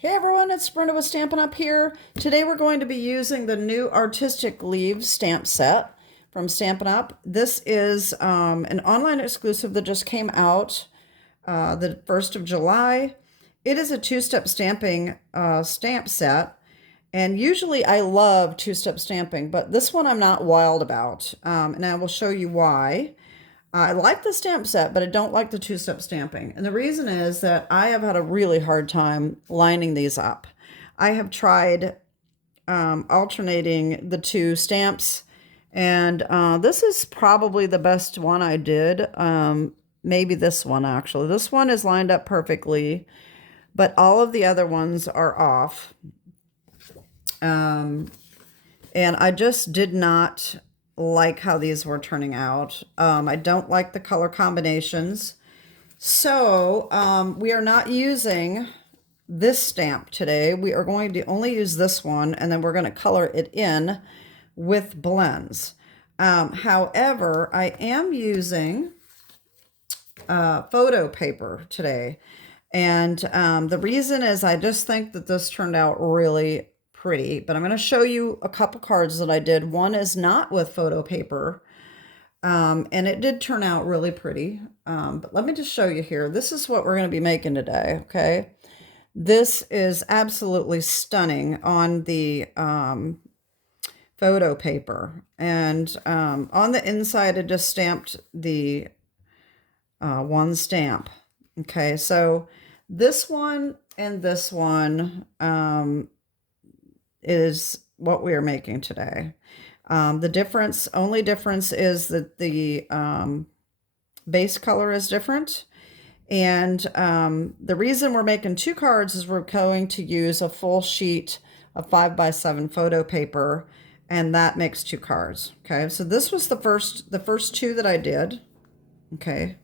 Hey everyone, it's Brenda with Stampin' Up here. Today we're going to be using the new Artistic Leaves Stamp Set from Stampin' Up. This is an online exclusive that just came out the 1st of July. It is a two-step stamping stamp set. And usually I love two-step stamping, but this one I'm not wild about. And I will show you why. I like the stamp set, but I don't like the two-step stamping. And the reason is that I have had a really hard time lining these up. I have tried alternating the two stamps, and this is probably the best one I did. Maybe this one, actually. This one is lined up perfectly, but all of the other ones are off. And I just did not like how these were turning out. I don't like the color combinations. So we are not using this stamp today. We are going to only use this one, and then we're going to color it in with blends. However, I am using photo paper today. And the reason is I just think that this turned out really pretty, but I'm going to show you a couple cards that I did. One is not with photo paper, and it did turn out really pretty. But let me just show you here. This is what we're going to be making today, okay? This is absolutely stunning on the photo paper. And on the inside, I just stamped the one stamp. Okay, so this one and this one is what we are making today. The only difference is that the base color is different. And the reason we're making two cards is we're going to use a full sheet of 5x7 photo paper, and that makes two cards. Okay, so this was the first two that I did. Okay.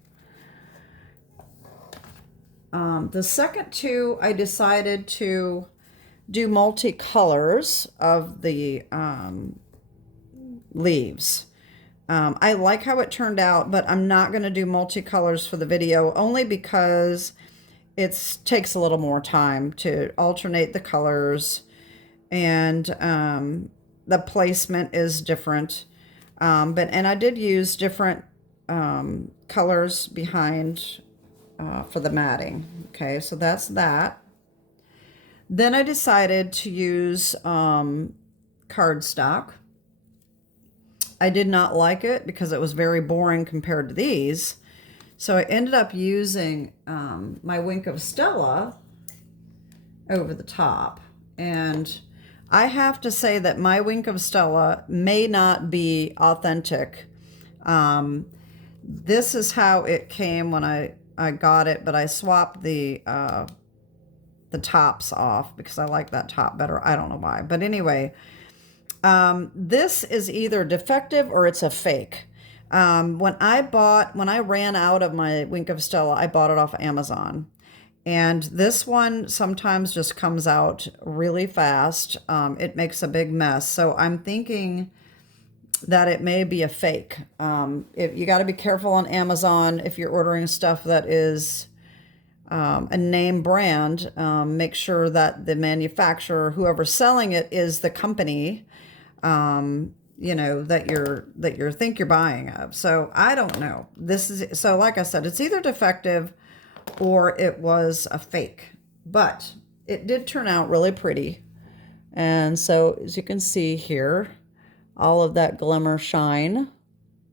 The second two, I decided to do multicolors of the leaves. I like how it turned out, but I'm not going to do multicolors for the video, only because it takes a little more time to alternate the colors, and the placement is different. And I did use different colors behind for the matting. Okay, so that's that. Then I decided to use cardstock. I did not like it because it was very boring compared to these. So I ended up using my Wink of Stella over the top. And I have to say that my Wink of Stella may not be authentic. This is how it came when I got it, but I swapped the tops off because I like that top better. I don't know why. But anyway, this is either defective or it's a fake. When I ran out of my Wink of Stella, I bought it off Amazon. And this one sometimes just comes out really fast. It makes a big mess. So I'm thinking that it may be a fake. You got to be careful on Amazon if you're ordering stuff that is a name brand. Make sure that the manufacturer, whoever's selling it, is the company you know, that you think you're buying of. So I don't know. So like I said, it's either defective or it was a fake, but it did turn out really pretty. And so as you can see here, all of that glimmer shine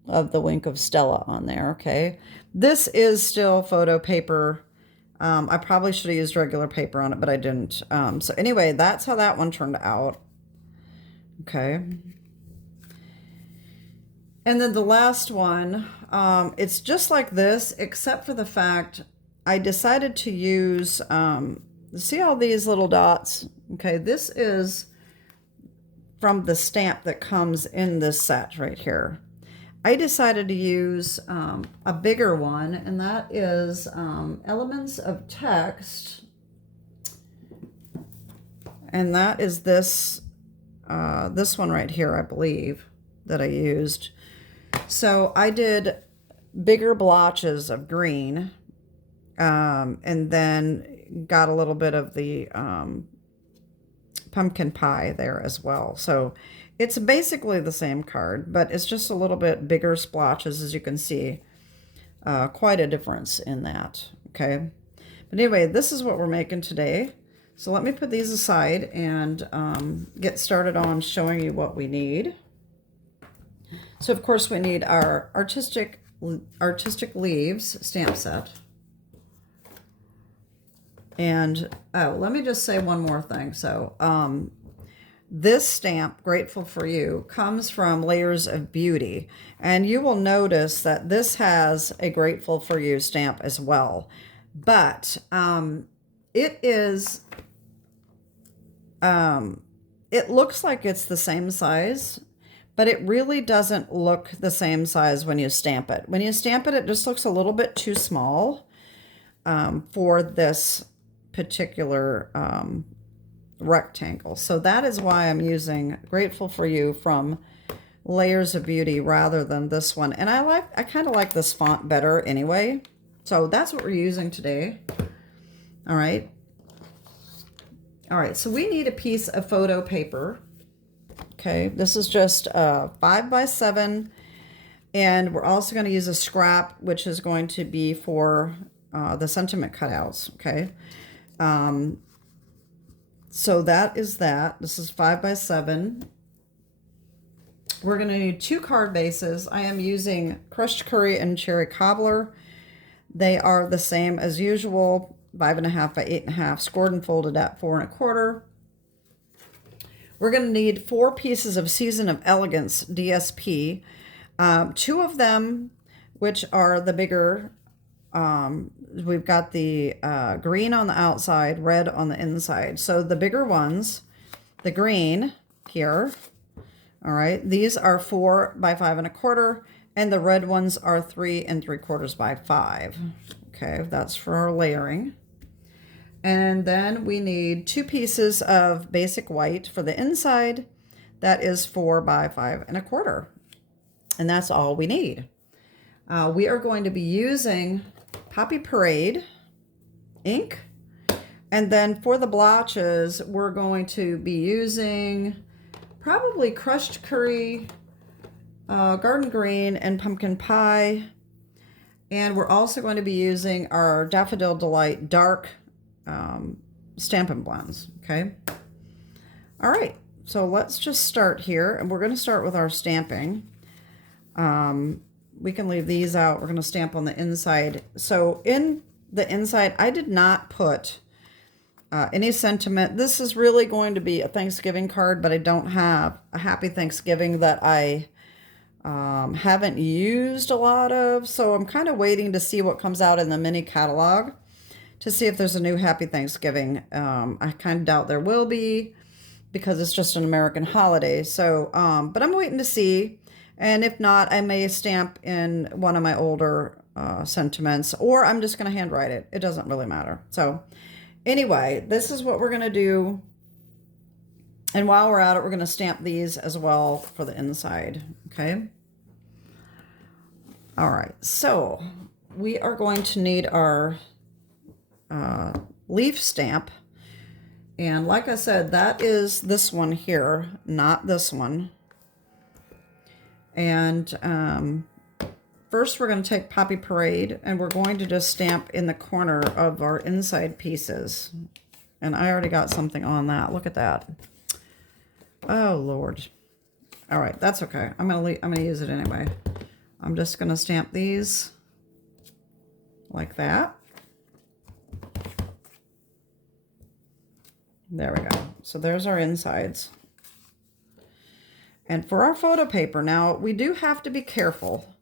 of the Wink of Stella on there. Okay, this is still photo paper. I probably should have used regular paper on it, but I didn't. So anyway, that's how that one turned out. Okay. And then the last one, it's just like this, except for the fact I decided to use, see all these little dots? Okay, this is from the stamp that comes in this set right here. I decided to use a bigger one, and that is Elements of Text. And that is this one right here, I believe, that I used. So I did bigger blotches of green, and then got a little bit of the pumpkin pie there as well. So it's basically the same card, but it's just a little bit bigger splotches, as you can see. Quite a difference in that, okay? But anyway, this is what we're making today. So let me put these aside and get started on showing you what we need. So of course we need our Artistic Leaves Stamp Set. And, oh, let me just say one more thing. So, this stamp, Grateful for You, comes from Layers of Beauty. And you will notice that this has a Grateful for You stamp as well. But it is, it looks like it's the same size, but it really doesn't look the same size when you stamp it. When you stamp it, it just looks a little bit too small for this particular rectangle. So that is why I'm using Grateful for You from Layers of Beauty rather than this one. And I kind of like this font better anyway. So that's what we're using today. All right. All right, so we need a piece of photo paper. Okay, this is just 5x7, and we're also going to use a scrap, which is going to be for the sentiment cutouts. Okay. So that is that. This is 5x7. We're going to need 2 card bases. I am using crushed curry and cherry cobbler. They are the same as usual, 5.5 by 8.5, scored and folded at 4.25. We're going to need 4 pieces of Season of Elegance DSP. 2 of them, which are the bigger. We've got the green on the outside, red on the inside. So the bigger ones, the green here, all right, these are 4 by 5.25, and the red ones are 3 3/4 by 5. Okay, that's for our layering. And then we need 2 pieces of basic white for the inside. That is 4 by 5.25. And that's all we need. We are going to be using Poppy Parade ink. And then for the blotches, we're going to be using probably crushed curry, garden green, and pumpkin pie. And we're also going to be using our Daffodil Delight dark Stampin' Blends. Okay. All right. So let's just start here. And we're going to start with our stamping. We can leave these out. We're going to stamp on the inside. So in the inside, I did not put any sentiment. This is really going to be a Thanksgiving card, but I don't have a Happy Thanksgiving that I haven't used a lot of. So I'm kind of waiting to see what comes out in the mini catalog to see if there's a new Happy Thanksgiving. I kind of doubt there will be because it's just an American holiday. So, but I'm waiting to see. And if not, I may stamp in one of my older sentiments, or I'm just going to handwrite it. It doesn't really matter. So anyway, this is what we're going to do. And while we're at it, we're going to stamp these as well for the inside. Okay. All right. So we are going to need our leaf stamp. And like I said, that is this one here, not this one. And first we're going to take Poppy Parade, and we're going to just stamp in the corner of our inside pieces. And I already got something on that. Look at that. Oh, Lord. All right, that's okay. I'm going to use it anyway. I'm just going to stamp these like that. There we go. So there's our insides. And for our photo paper, now we do have to be careful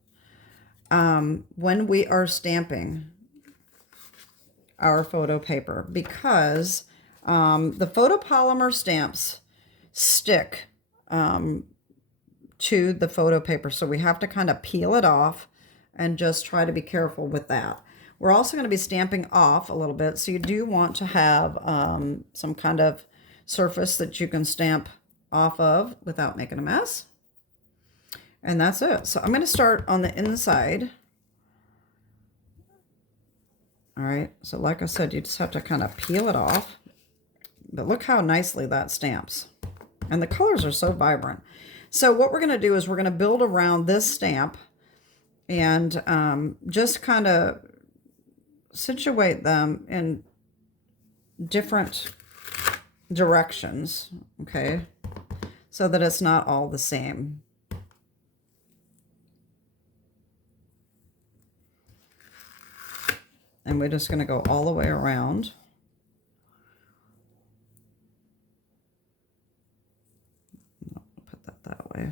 when we are stamping our photo paper, because the photopolymer stamps stick to the photo paper. So we have to kind of peel it off and just try to be careful with that. We're also going to be stamping off a little bit. So you do want to have some kind of surface that you can stamp off of without making a mess. And that's it. So I'm going to start on the inside. All right, so like I said, you just have to kind of peel it off. But look how nicely that stamps. And the colors are so vibrant. So what we're going to do is we're going to build around this stamp and just kind of situate them in different directions, okay, so that it's not all the same. And we're just going to go all the way around. Put that way.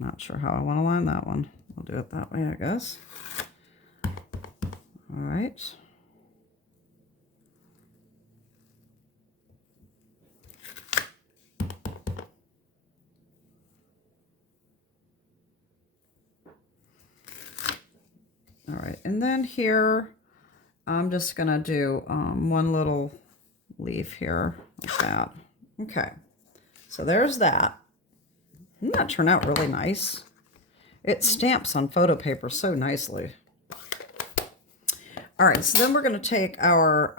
Not sure how I want to line that one. We'll do it that way, I guess. All right. All right, and then here, I'm just gonna do one little leaf here, like that. Okay, so there's that. Didn't that turn out really nice? It stamps on photo paper so nicely. All right, so then we're going to take our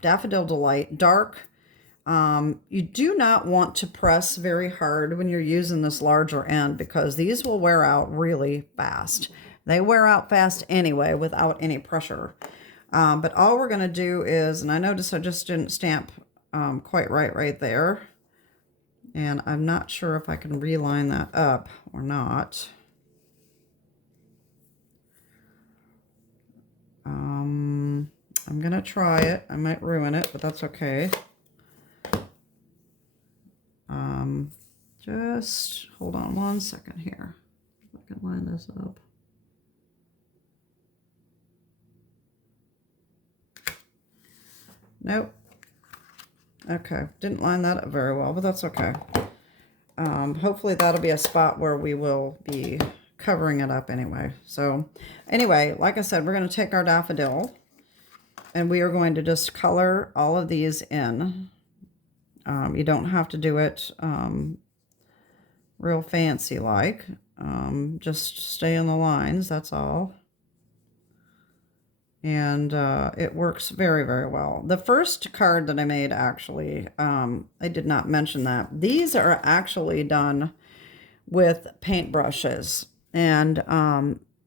Daffodil Delight Dark. You do not want to press very hard when you're using this larger end because these will wear out really fast. They wear out fast anyway without any pressure. But all we're going to do is, and I noticed I just didn't stamp quite right there. And I'm not sure if I can reline that up or not. I'm going to try it. I might ruin it, but that's okay. Just hold on one second here. If I can line this up. Nope. Okay, didn't line that up very well, but that's okay. Hopefully that'll be a spot where we will be covering it up anyway. So anyway, like I said, we're going to take our daffodil and we are going to just color all of these in. You don't have to do it real fancy like. Just stay in the lines, that's all. And it works very, very well. The first card that I made, actually, I did not mention that. These are actually done with paintbrushes. And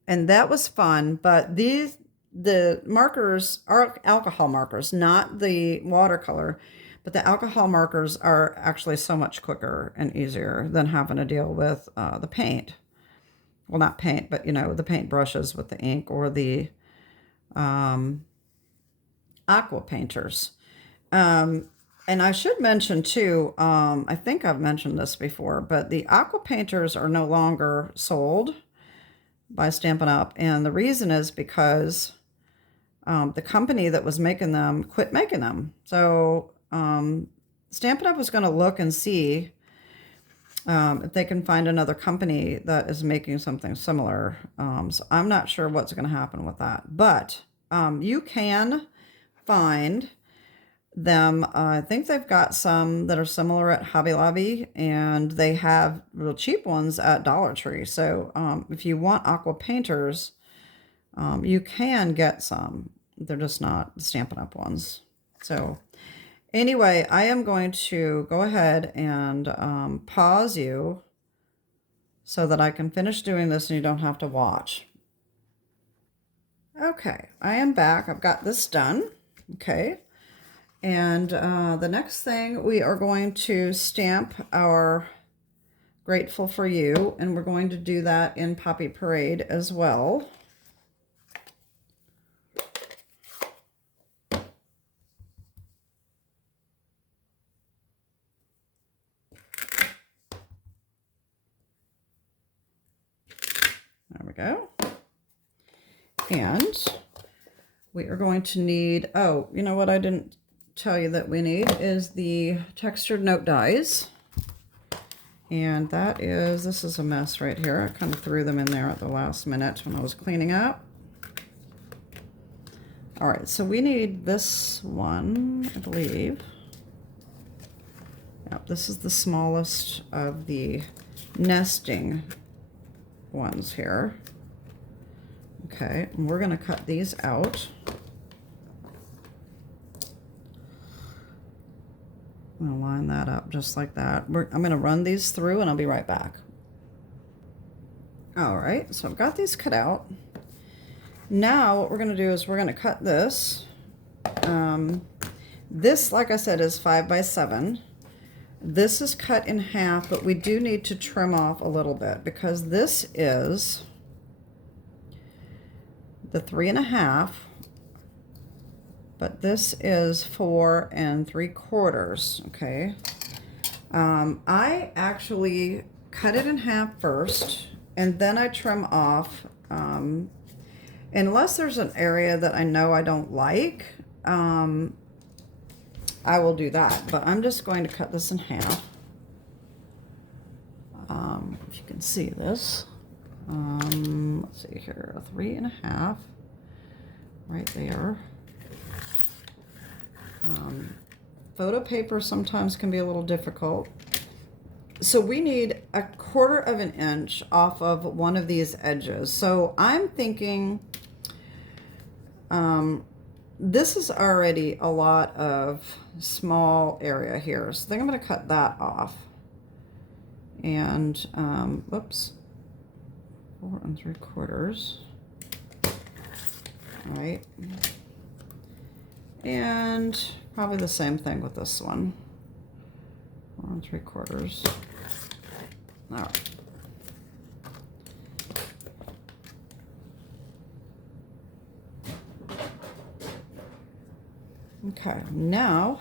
that was fun, but the markers are alcohol markers, not the watercolor, but the alcohol markers are actually so much quicker and easier than having to deal with the paint. Well, not paint, but, you know, the paint brushes with the ink or the aqua painters. And I should mention too, I think I've mentioned this before, but the aqua painters are no longer sold by Stampin' Up. And the reason is because the company that was making them quit making them. So Stampin' Up was going to look and see if they can find another company that is making something similar. So I'm not sure what's going to happen with that. But you can find them. I think they've got some that are similar at Hobby Lobby, and they have real cheap ones at Dollar Tree. So if you want aqua painters, you can get some. They're just not the Stampin' Up ones. So anyway, I am going to go ahead and pause you so that I can finish doing this and you don't have to watch. Okay, I am back. I've got this done. Okay. And the next thing, we are going to stamp our Grateful for You, and we're going to do that in Poppy Parade as well. go. And we are going to need, oh, you know what I didn't tell you that we need is the textured note dies. And that is, this is a mess right here. I kind of threw them in there at the last minute when I was cleaning up. All right, so we need this one, I believe. Yep, this is the smallest of the nesting ones here. Okay, and we're gonna cut these out. I'm gonna line that up just like that. I'm gonna run these through and I'll be right back. All right, so I've got these cut out. Now what we're gonna do is we're gonna cut this. This, like I said, is 5 by 7. This is cut in half, but we do need to trim off a little bit because this is the 3.5, but this is 4 3/4. Okay. I actually cut it in half first, and then I trim off. Unless there's an area that I know I don't like, I will do that. But I'm just going to cut this in half. If you can see this. Let's see here, 3.5 right there. Photo paper sometimes can be a little difficult. So we need 1/4 of an inch off of one of these edges. So I'm thinking this is already a lot of small area here. So I think I'm going to cut that off. And, whoops. 4 3/4. All right. And probably the same thing with this one. 4 3/4. All right. Okay, now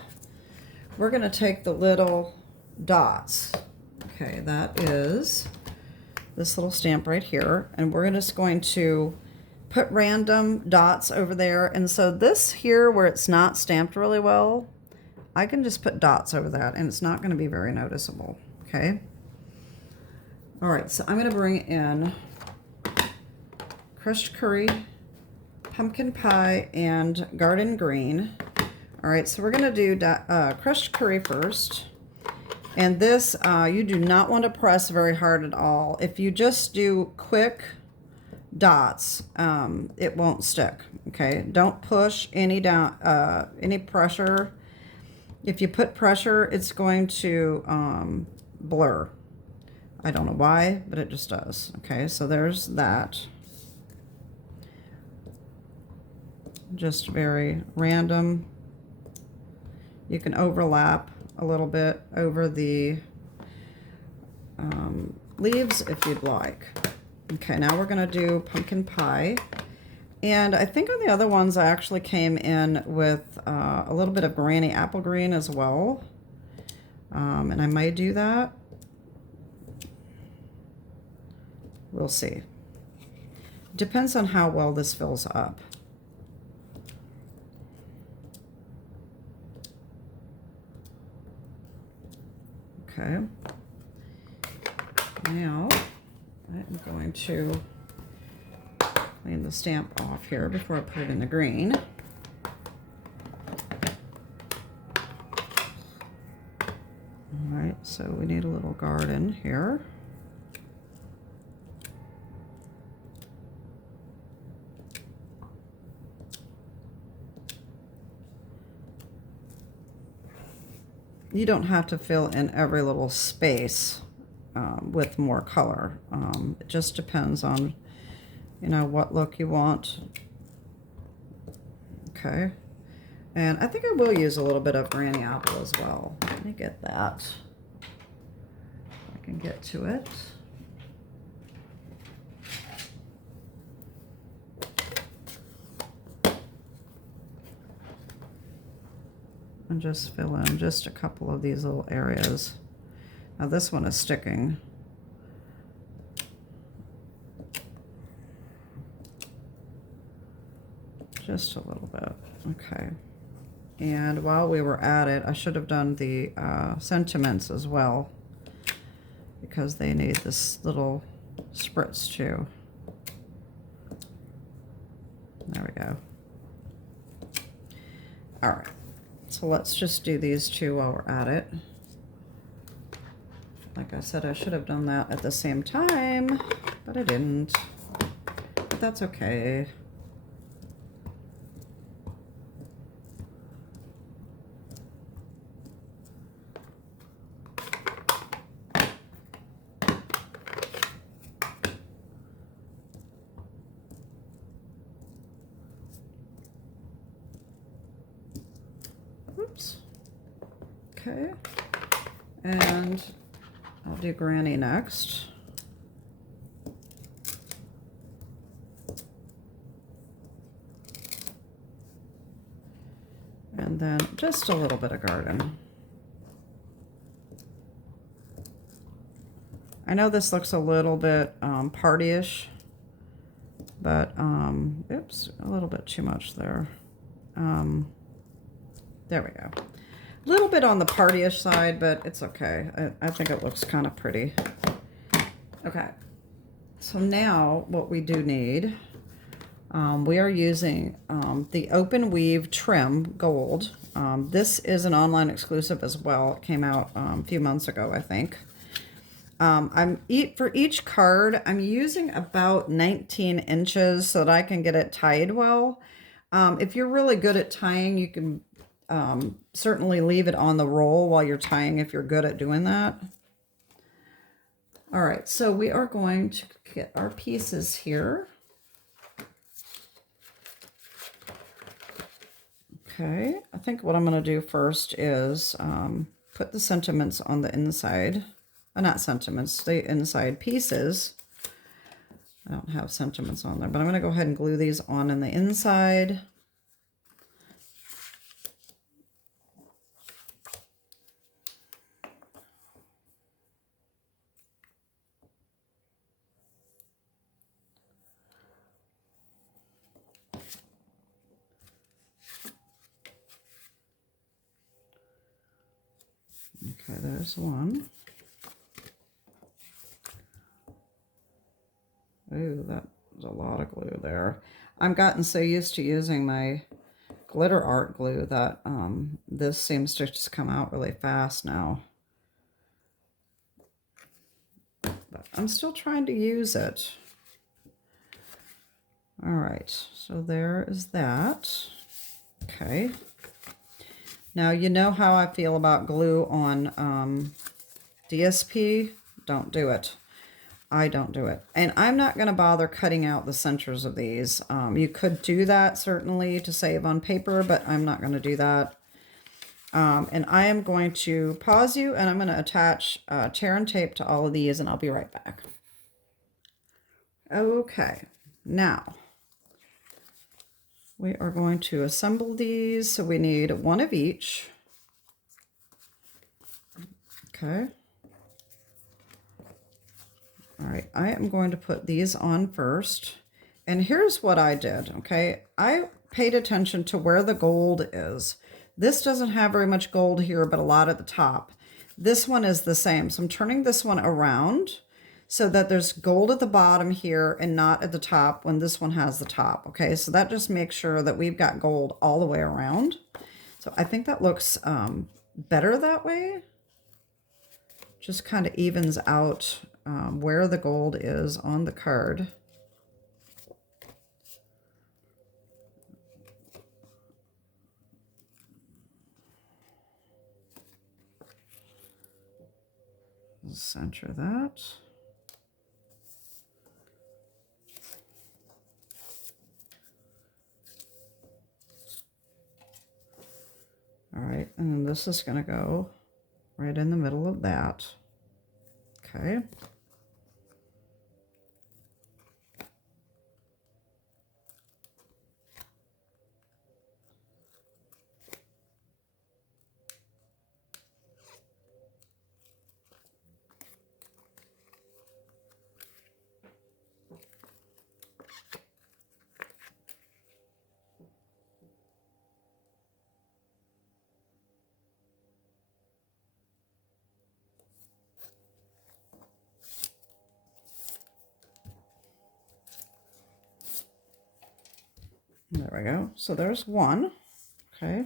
we're going to take the little dots. Okay, that is this little stamp right here, and we're just going to put random dots over there. And so this here, where it's not stamped really well, I can just put dots over that, and it's not going to be very noticeable. Okay. All right, so I'm going to bring in crushed curry, pumpkin pie, and garden green. All right, so we're going to do crushed curry first. And this, you do not want to press very hard at all. If you just do quick dots, it won't stick. Okay, don't push any down, any pressure. If you put pressure, it's going to blur. I don't know why, but it just does. Okay, so there's that. Just very random. You can overlap a little bit over the leaves if you'd like. Okay, now we're going to do pumpkin pie. And I think on the other ones I actually came in with a little bit of granny apple green as well. And I may do that. We'll see. Depends on how well this fills up. Okay. Now I'm going to clean the stamp off here before I put it in the green. All right, so we need a little garden here. You don't have to fill in every little space with more color. It just depends on, you know, what look you want. Okay. And I think I will use a little bit of granny apple as well. Let me get that. I can get to it. And just fill in just a couple of these little areas. Now this one is sticking. Just a little bit. Okay. And while we were at it, I should have done the sentiments as well, because they need this little spritz too. There we go. All right. So let's just do these two while we're at it. Like I said, I should have done that at the same time, but I didn't. But that's okay. Oops. Okay. And I'll do Granny next. And then just a little bit of garden. I know this looks a little bit party-ish, but oops, a little bit too much there. There we go. A little bit on the party-ish side, but it's okay. I think it looks kind of pretty. Okay, so now what we do need, we are using the Open Weave Trim Gold. This is an online exclusive as well. It came out a few months ago, I think. For each card, I'm using about 19 inches so that I can get it tied well. If you're really good at tying, you can certainly leave it on the roll while you're tying if you're good at doing that. All right, so we are going to get our pieces here. Okay, I think what I'm going to do first is put the sentiments on the inside. Not sentiments, the inside pieces. I don't have sentiments on there, but I'm going to go ahead and glue these on the inside. Okay, there's one. Ooh, that's a lot of glue there. I've gotten so used to using my glitter art glue that this seems to just come out really fast now. But I'm still trying to use it. All right, so there is that. Okay. Now, you know how I feel about glue on DSP. Don't do it. I don't do it. And I'm not going to bother cutting out the centers of these. You could do that, certainly, to save on paper, but I'm not going to do that. And I am going to pause you, and I'm going to attach tear and tape to all of these, and I'll be right back. Okay, now we are going to assemble these. So we need one of each. Okay. All right, I am going to put these on first. And here's what I did, okay? I paid attention to where the gold is. This doesn't have very much gold here, but a lot at the top. This one is the same. So I'm turning this one around so that there's gold at the bottom here and not at the top when this one has the top, okay? So that just makes sure that we've got gold all the way around. So I think that looks better that way. Just kind of evens out where the gold is on the card. Center that. All right, and then this is going to go right in the middle of that. Okay. There we go. So there's one. Okay.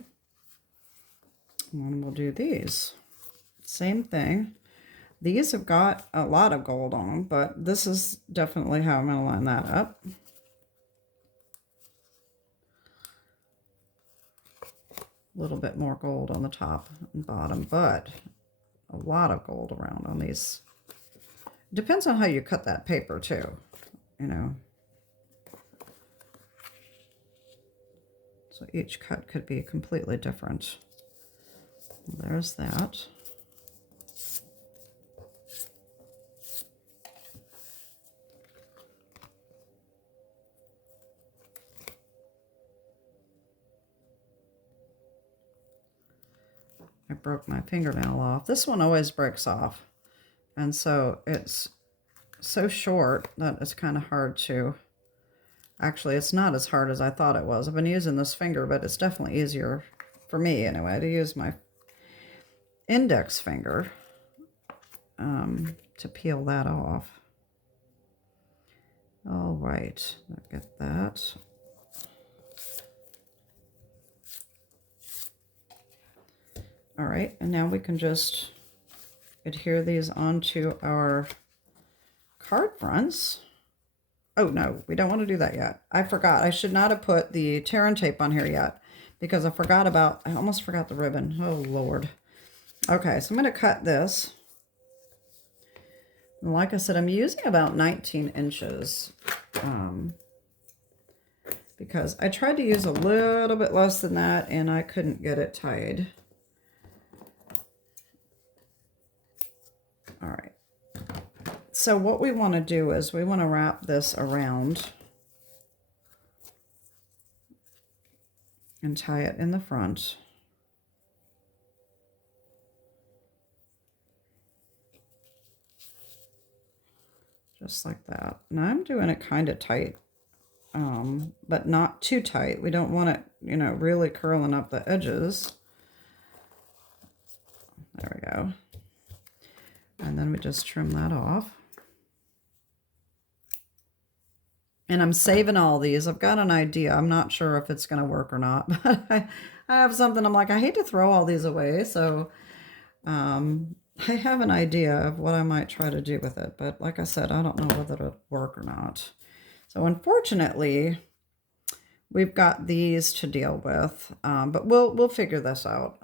And then we'll do these. Same thing. These have got a lot of gold on them, but this is definitely how I'm going to line that up. A little bit more gold on the top and bottom, but a lot of gold around on these. Depends on how you cut that paper too, you know. So each cut could be completely different. There's that. I broke my fingernail off. This one always breaks off. And so it's so short that it's kind of hard to... Actually, it's not as hard as I thought it was. I've been using this finger, but it's definitely easier, for me anyway, to use my index finger to peel that off. All right, get that. All right, and now we can just adhere these onto our card fronts. Oh, no, we don't want to do that yet. I forgot. I should not have put the tear and tape on here yet because I almost forgot the ribbon. Oh, Lord. Okay, so I'm going to cut this. And like I said, I'm using about 19 inches because I tried to use a little bit less than that and I couldn't get it tied. All right. So what we want to do is we want to wrap this around and tie it in the front. Just like that. Now I'm doing it kind of tight, but not too tight. We don't want it, you know, really curling up the edges. There we go. And then we just trim that off. And I'm saving all these. I've got an idea. I'm not sure if it's going to work or not, but I have something. I'm like, I hate to throw all these away. So I have an idea of what I might try to do with it. But like I said, I don't know whether it'll work or not. So unfortunately, we've got these to deal with. But we'll figure this out.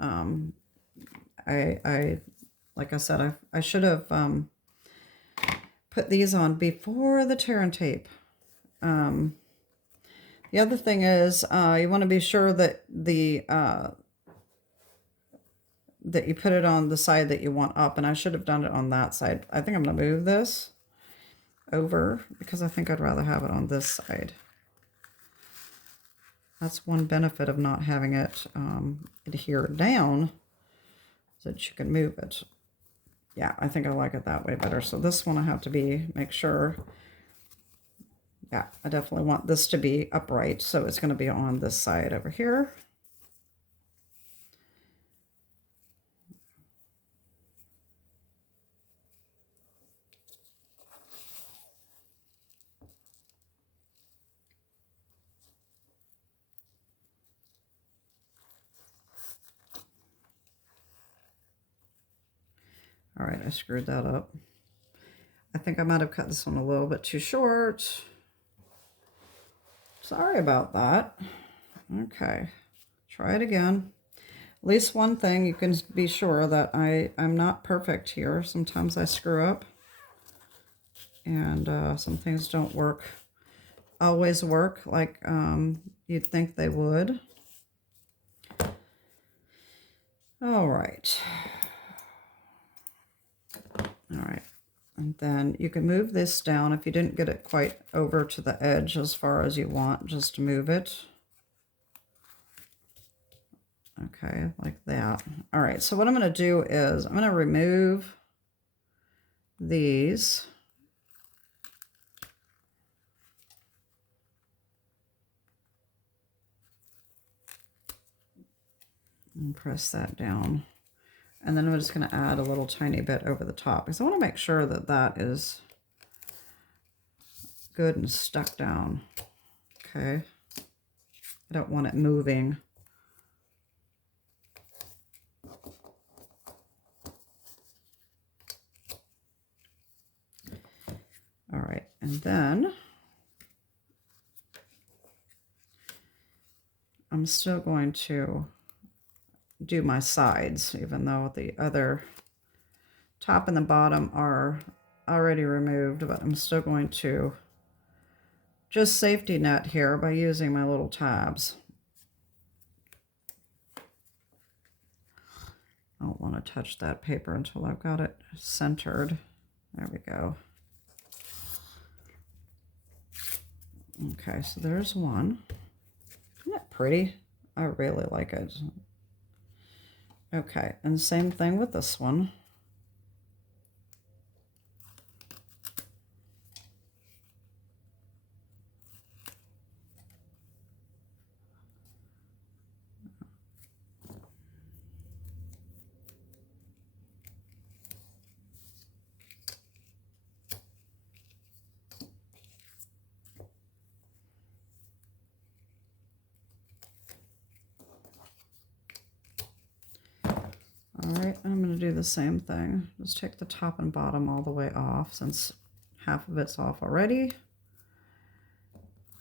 Like I said, I should have put these on before the tear and tape. The other thing is you want to be sure that that you put it on the side that you want up, and I should have done it on that side. I think I'm going to move this over because I think I'd rather have it on this side. That's one benefit of not having it adhere down, so that you can move it. Yeah, I think I like it that way better. So this one I have to make sure. Yeah, I definitely want this to be upright, so it's going to be on this side over here. All right, I screwed that up. I think I might have cut this one a little bit too short. Sorry about that. Okay, try it again. At least one thing, you can be sure that I'm not perfect here. Sometimes I screw up, and some things don't always work like you'd think they would. All right. All right. And then you can move this down if you didn't get it quite over to the edge as far as you want, just move it. Okay, like that. All right, so what I'm going to do is I'm going to remove these. And press that down. And then I'm just going to add a little tiny bit over the top because I want to make sure that that is good and stuck down. Okay. I don't want it moving. All right, and then I'm still going to do my sides, even though the other top and the bottom are already removed, but I'm still going to just safety net here by using my little tabs. I don't want to touch that paper until I've got it centered. There we go. Okay, so there's one. Isn't that pretty? I really like it. Okay, and same thing with this one. All right, I'm going to do the same thing. Just take the top and bottom all the way off since half of it's off already.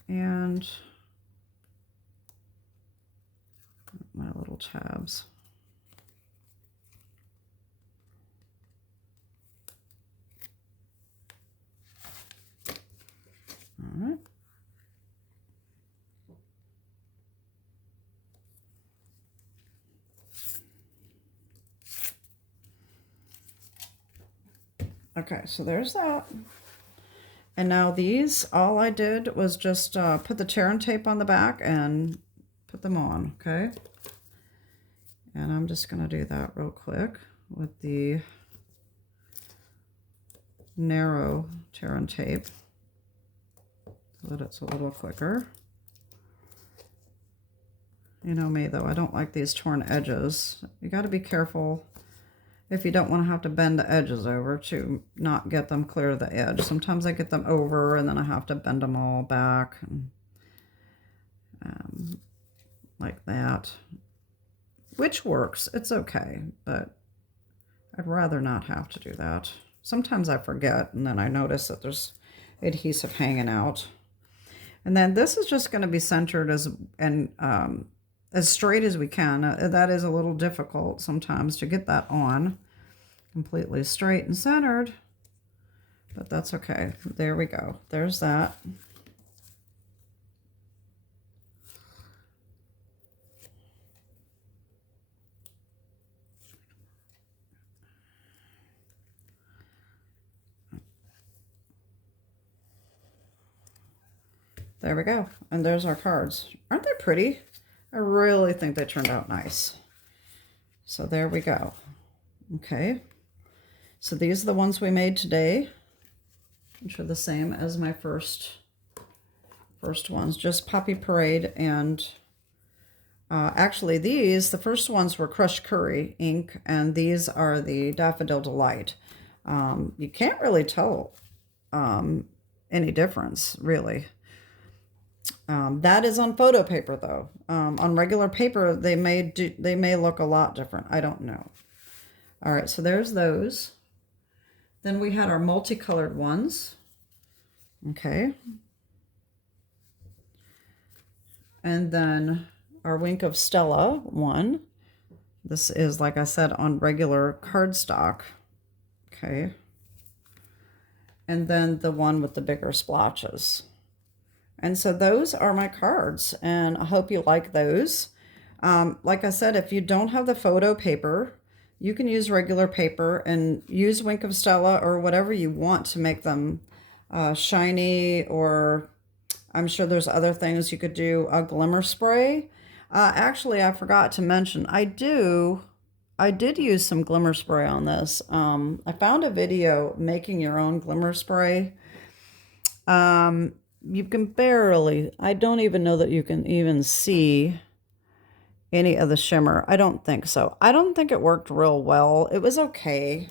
And my little tabs. All right. Okay, so there's that. And now these, all I did was just put the tear and tape on the back and put them on, okay? And I'm just going to do that real quick with the narrow tear and tape so that it's a little quicker. You know me, though, I don't like these torn edges. You got to be careful if you don't want to have to bend the edges over to not get them clear of the edge. Sometimes I get them over and then I have to bend them all back and, like that, which works. It's okay, but I'd rather not have to do that. Sometimes I forget and then I notice that there's adhesive hanging out. And then this is just going to be centered as straight as we can. That is a little difficult sometimes to get that on completely straight and centered, but that's okay. There we go. There's that. There we go. And there's our cards. Aren't they pretty? I really think they turned out nice. So there we go. Okay. So these are the ones we made today, which are the same as my first ones, just Poppy Parade. And actually these, the first ones were Crushed Curry ink, and these are the Daffodil Delight. You can't really tell any difference, really. That is on photo paper, though. On regular paper, they may look a lot different. I don't know. All right, so there's those. Then we had our multicolored ones. Okay. And then our Wink of Stella one. This is, like I said, on regular cardstock. Okay. And then the one with the bigger splotches. And so those are my cards, and I hope you like those. Like I said, if you don't have the photo paper, you can use regular paper and use Wink of Stella or whatever you want to make them shiny, or I'm sure there's other things you could do. A glimmer spray. Actually, I forgot to mention, I did use some glimmer spray on this. I found a video making your own glimmer spray. You can barely, I don't even know that you can even see any of the shimmer. I don't think so. I don't think it worked real well. It was okay.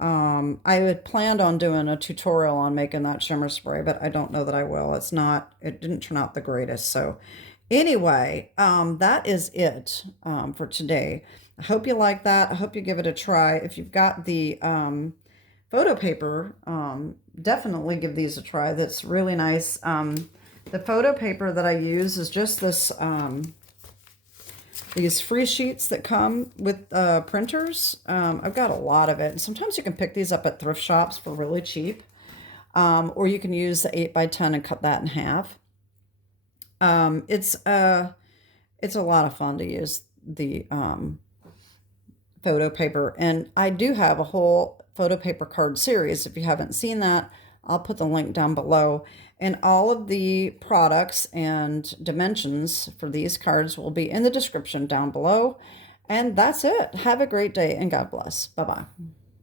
I had planned on doing a tutorial on making that shimmer spray, but I don't know that I will. It didn't turn out the greatest. So Anyway, that is it for today. I hope you like that. I hope you give it a try. If you've got the photo paper, definitely give these a try. That's really nice. The photo paper that I use is just this, these free sheets that come with printers. I've got a lot of it. And sometimes you can pick these up at thrift shops for really cheap. Or you can use the 8x10 and cut that in half. It's a lot of fun to use the photo paper, and I do have a whole photo paper card series. If you haven't seen that, I'll put the link down below, and all of the products and dimensions for these cards will be in the description down below. And that's it. Have a great day and God bless. Bye-bye.